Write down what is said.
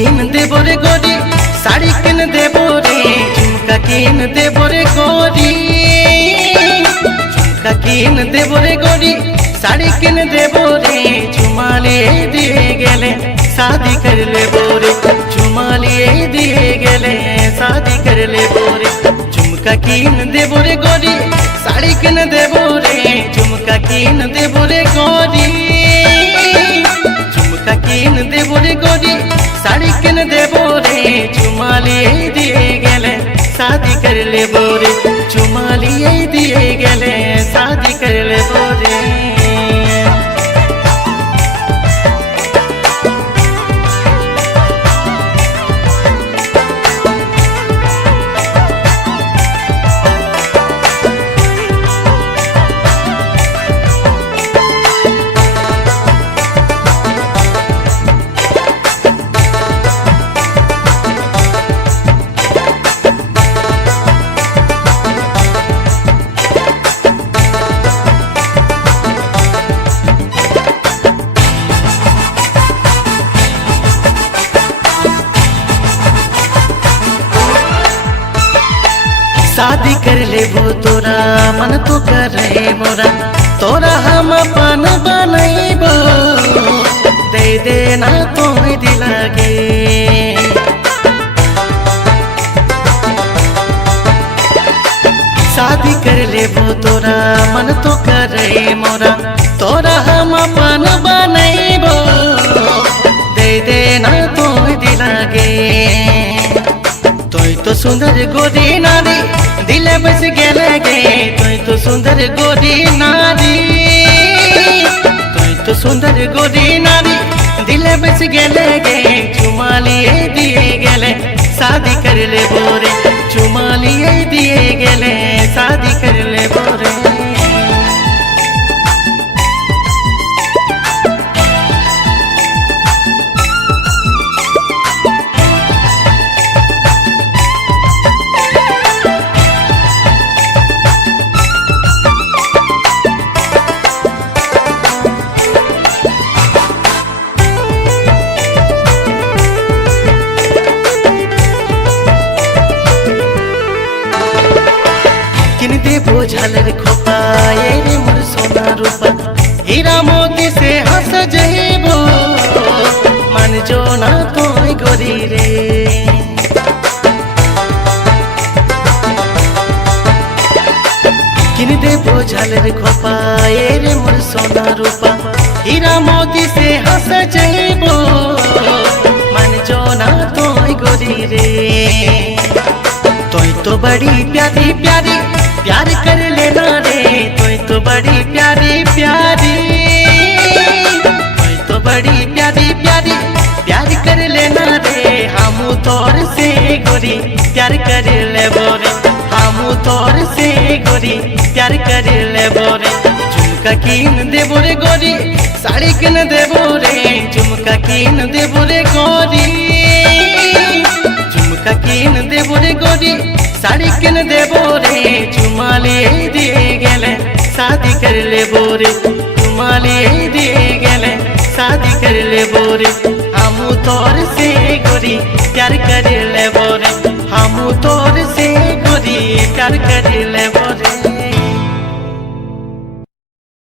কিন দেব রে গরি, শাড়ি কিন দেব রে, ঝুমকা কিন দেব রে গরি, ঝুমকা কিন দেব রে গরি, শাড়ি কিন দেব রে, ঝুমালে দিয়ে গেলে शादी कर ले बोरे, झुमालिए दिए गले शादी कर ले बोरे। झुमका कीन दे बोरे गोरी, साड़ी किन दे बोरे, झुमका कीन दे बोरे गोरी, झुमका कीन दे बोरे गोरी, साड़ी किन दे बोरे, झुमालिए दिए गले शादी कर ले बोरे, झुमालिए दिए गले शादी कर ले बोरे। शादी कर ले वो तोरा मन तो कर रहे मोरा, तोरा हम अपन बनैबो, दे देना तो दिलागे। शादी कर ले वो तोरा मन तो कर रहे मोरा, तोरा हम अपन बनैबो, दे देना तो दिलागे। तोय तो सुंदर गोरी नारी दिले बस गेले गे, तोय तो सुंदर गोरी नारी, तोय तो सुंदर गोरी नारी दिले बस गेले गे, झुमालिए दिए गेले शादी कर ले बोरे, झुमालिए दिए गेले शादी कर ले बोरे। किन देबो झालर खोपा ये रे मोर सोना रूपा, हीरा मोती से हंस जइबो, मन जो ना तोय गोरी रे। किन देबो झालर खोपा ये रे मोर सोना रूपा, हीरा मोती से हंस जइबो, मन जो ना तोय गोरी रे। तोय तो बड़ी प्यारी प्यारी प्यार कर लेना रे, तोय तो बड़ी प्यारी प्यारी, तोय तो बड़ी प्यारी प्यारी प्यार कर लेना रे, हमू तोर से गोरी प्यार कर ले बोरे, हमू तोर से गोरी प्यार कर ले बोरे। झुमका कीन दे बोरे गोरी, साड़ी किन दे बोरे, झुमका कीन दे बोरे गोरी, झुमका कीन दे बोरे गोरी, साड़ी किन दे बोरे, झुमालिए दिए गेले शादी कर ले बोरे, झुमालिए दिए गेले शादी कर ले बोरे। हमू तोर से गोरी प्यार कर ले बोरे, हमू तोर से गोरी प्यार कर ले बोरे।